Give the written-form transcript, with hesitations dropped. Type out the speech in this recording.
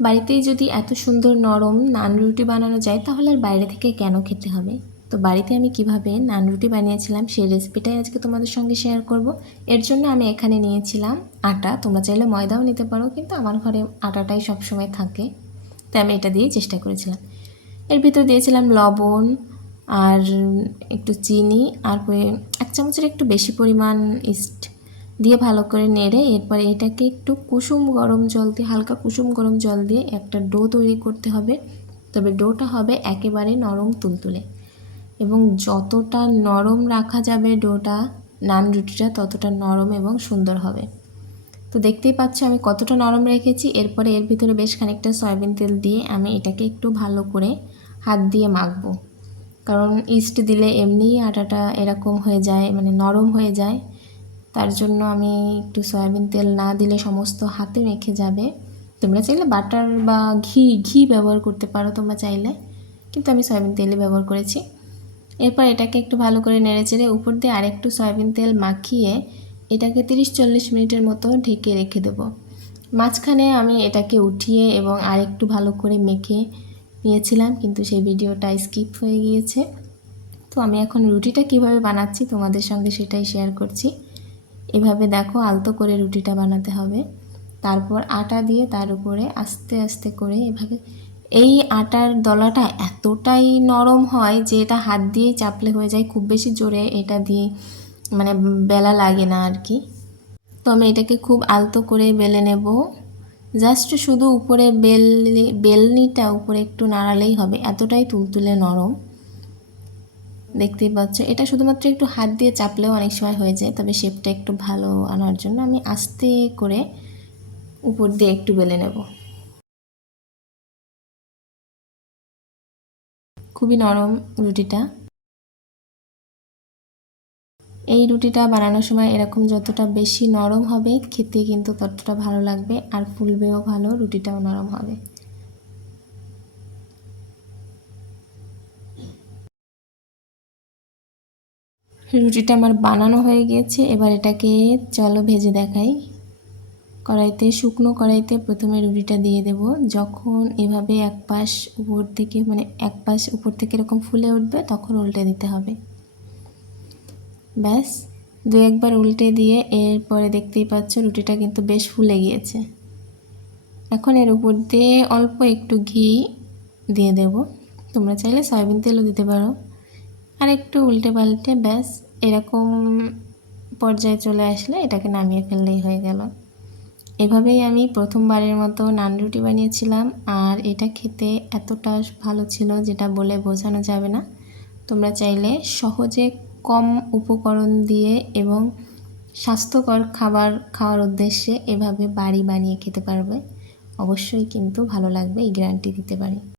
বাড়িতেই যদি এত সুন্দর নরম নান রুটি বানানো যায় তাহলে আর বাইরে থেকে কেন খেতে হবে। তো বাড়িতে আমি কিভাবে নান রুটি বানিয়েছিলাম সেই রেসিপিটাই আজকে তোমাদের সঙ্গে শেয়ার করব। এর জন্য আমি এখানে নিয়েছিলাম আটা, তোমরা চাইলে ময়দাও নিতে পারো, কিন্তু আমার ঘরে আটাটাই সবসময় থাকে, তাই আমি এটা দিয়েই চেষ্টা করেছিলাম। এর ভিতর দিয়েছিলাম লবণ আর একটু চিনি, আর 1 চামচের একটু বেশি পরিমাণ ইস্ট দিয়ে ভালো করে নেড়ে এরপরে এটাকে একটু কুসুম গরম জল দিয়ে, হালকা কুসুম গরম জল দিয়ে একটা ডো তৈরি করতে হবে। তবে ডোটা হবে একেবারে নরম তুলতুলে, এবং যতটা নরম রাখা যাবে ডোটা, নান রুটিটা ততটা নরম এবং সুন্দর হবে। তো দেখতেই পাচ্ছ আমি কতটা নরম রেখেছি। এরপরে এর ভিতরে বেশ খানিকটা সয়াবিন তেল দিয়ে আমি এটাকে একটু ভালো করে হাত দিয়ে মাখবো, কারণ ইস্ট দিলে এমনিই আটাটা এরকম হয়ে যায়, মানে নরম হয়ে যায়। তার জন্য আমি একটু সয়াবিন তেল না দিলে সমস্ত হাতে মেখে যাবে। তোমরা চাইলে বাটার বা ঘি ব্যবহার করতে পারো তোমরা চাইলে, কিন্তু আমি সয়াবিন তেলই ব্যবহার করেছি। এরপর এটাকে একটু ভালো করে নেড়েচেড়ে উপর দিয়ে আরেকটু সয়াবিন তেল মাখিয়ে এটাকে 30-40 মিনিটের মতো ঢেকে রেখে দেবো। মাঝখানে আমি এটাকে উঠিয়ে এবং আরেকটু ভালো করে মেখে নিয়েছিলাম, কিন্তু সেই ভিডিওটা স্কিপ হয়ে গিয়েছে। তো আমি এখন রুটিটা কিভাবে বানাচ্ছি তোমাদের সঙ্গে সেটাই শেয়ার করছি। এভাবে দেখো আলতো করে রুটিটা বানাতে হবে, তারপর আটা দিয়ে তার উপরে আস্তে আস্তে করে এভাবে। এই আটার দলাটা এতটাই নরম হয় যে এটা হাত দিয়েই চাপলে হয়ে যায়, খুব বেশি জোরে এটা দিয়ে মানে বেলা লাগে না আর কি। তো আমি এটাকে খুব আলতো করে বেলে নেব, জাস্ট শুধু উপরে বেলনিটা উপরে একটু নাড়ালেই হবে, এতটাই তুলতুলে নরম। দেখতেই পাচ্ছ এটা শুধুমাত্র একটু হাত দিয়ে চাপলেও অনেক সময় হয়ে যায়, তবে শেপটা একটু ভালো আনার জন্য আমি আস্তে করে উপর দিয়ে একটু বেলে নেব। খুবই নরম রুটিটা। এই রুটিটা বানানোর সময় এরকম যতটা বেশি নরম হবে খেতে কিন্তু ততটা ভালো লাগবে, আর ফুলবেও ভালো, রুটিটাও নরম হবে। রুটিটা আমার বানানো হয়ে গিয়েছে, এবার এটাকে চলো ভেজে দেখাই। কড়াইতে, শুকনো কড়াইতে প্রথমে রুটিটা দিয়ে দেব। যখন এভাবে এক পাশ উপর থেকে, মানে এক পাশ উপর থেকে এরকম ফুলে উঠবে তখন উল্টে দিতে হবে। ব্যাস 2-1 বার উল্টে দিয়ে এরপরে দেখতেই পাচ্ছ রুটিটা কিন্তু বেশ ফুলে গিয়েছে। এখন এর উপর দিয়ে অল্প একটু ঘি দিয়ে দেব, তোমরা চাইলে সয়াবিন তেলও দিতে পারো। আর একটু উল্টে পাল্টে ব্যাস এরকম পর্যায়ে চলে আসলে এটাকে নামিয়ে ফেললেই হয়ে গেল। এভাবেই আমি প্রথমবারের মতো নান রুটি বানিয়েছিলাম, আর এটা খেতে এতটা ভালো ছিল যেটা বলে বোঝানো যাবে না। তোমরা চাইলে সহজে কম উপকরণ দিয়ে এবং স্বাস্থ্যকর খাবার খাওয়ার উদ্দেশ্যে এভাবে বাড়ি বানিয়ে খেতে পারবে, অবশ্যই কিন্তু ভালো লাগবে, এই গ্যারান্টি দিতে পারি।